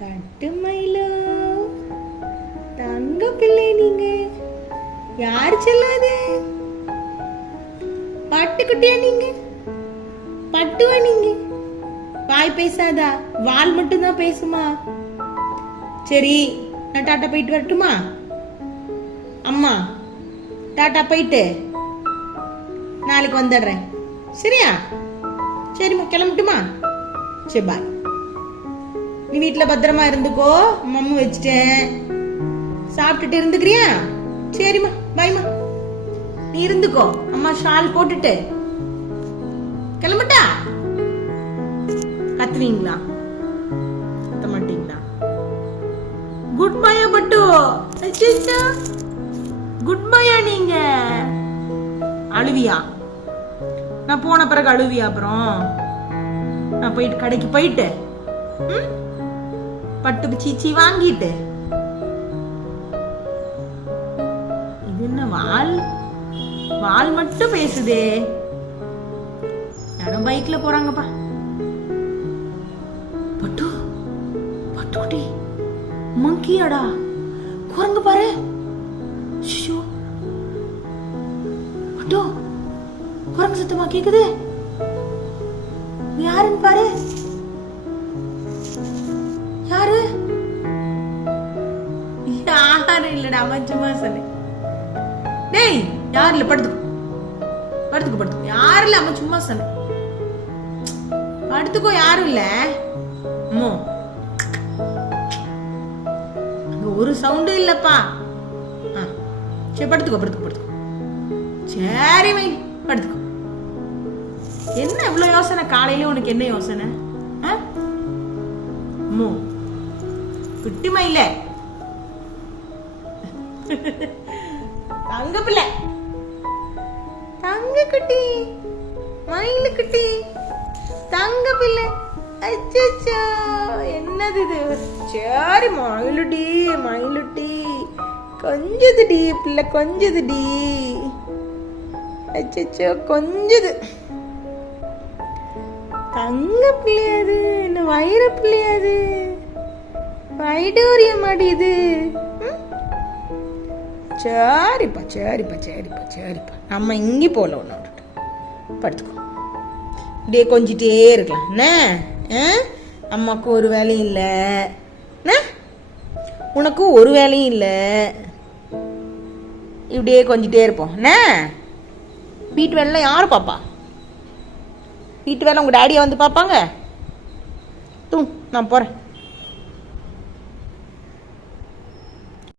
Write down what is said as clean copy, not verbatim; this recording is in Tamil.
பட்டுமயிலோ தங்க பிள்ளை நீங்க யாரு சொல்லாது? பட்டுக்குட்டியா நீங்க? பட்டுவா நீங்க? வாய் பேசாதா, வால் மட்டும் தான் பேசுமா? சரி, நான் டாட்டா போயிட்டு வரட்டுமா? அம்மா டாட்டா போயிட்டு நாளைக்கு வந்துடுறேன், சரியா? சரிம்மா, கிளம்பட்டுமா? சரி, பாய். நீ வீட்டுல பத்திரமா இருந்துக்கோ, மம்மு வச்சுட்டேன். சாப்பிட்டுட்டு இருந்துக்கிறியா? சரிம்மா, பாய்மா. நீ இருந்துக்கோ, அம்மா ஷால் போட்டுட்டு கிளம்பட்டா? கத்துவீங்களா? கத்த மாட்டீங்களா? குட் பாயா பட்டு? குட் பாயா நீங்க? அழுவியா? நான் போன பிறகு அழுவியா? அப்புறம் நான் போயிட்டு கடைக்கு போயிட்டு பட்டு சீச்சி வாங்கிட்டு, இது என்ன வால் வால் மட்டும் பேசுதே? யாரும் பைக்ல போறாங்கப்பா. பட்டு பட்டுக்குட்டி மங்கியாடா, குரங்கு பாரு. பட்டு, குரங்கு சத்தமா கேக்குது. யாருன்னு பாரு. யாரு? யாரும் இல்லடா, சும்மா சொன்னேன். டேய், யாரு இல்ல, படுத்துக்கோ படுத்துக்கோ படுத்துக்கோ. யாரு இல்ல, அம்மா சும்மா சொன்னேன். படுத்துக்கோ, யாரும் இல்ல. அம்மோ, அங்க ஒரு சவுண்டும் இல்லப்பா. சரி, படுத்துக்கோ படுத்துக்கோ படுத்துக்கோ. சரி வை, படுத்துக்கோ. என்ன இவ்வளவு யோசனை காலையில? உனக்கு என்ன யோசனை? அம்மோ, குட்டி மயில, தங்க பிள்ளை, தங்க குட்டி, மயிலு குட்டி, தங்க பிள்ளை. அச்சோ, என்னது இது? சரி, மயிலுடி மயிலுட்டி, கொஞ்சதுடி பிள்ளை, கொஞ்சதுடி. அச்சோ, கொஞ்சது. தங்க பிள்ளையாது, என்ன வைர பிள்ளையாது? வைடூரிய மாடியது. சரிப்பா சரிப்பா சரிப்பா சரிப்பா. நம்ம இங்கே போல ஒன்று விட்டுட்டு படுத்துக்கோ. இப்படியே கொஞ்சிட்டே இருக்கலாம் என்ன? அம்மாவுக்கு ஒரு வேலையும் இல்லை, உனக்கும் ஒரு வேலையும் இல்லை. இப்படியே கொஞ்சிட்டே இருப்போம் என்ன? வீட்டு வேலைலாம் யாரு பாப்பா? வீட்டு வேலை உங்க டாடியை வந்து பார்ப்பாங்க. நான் போறேன்.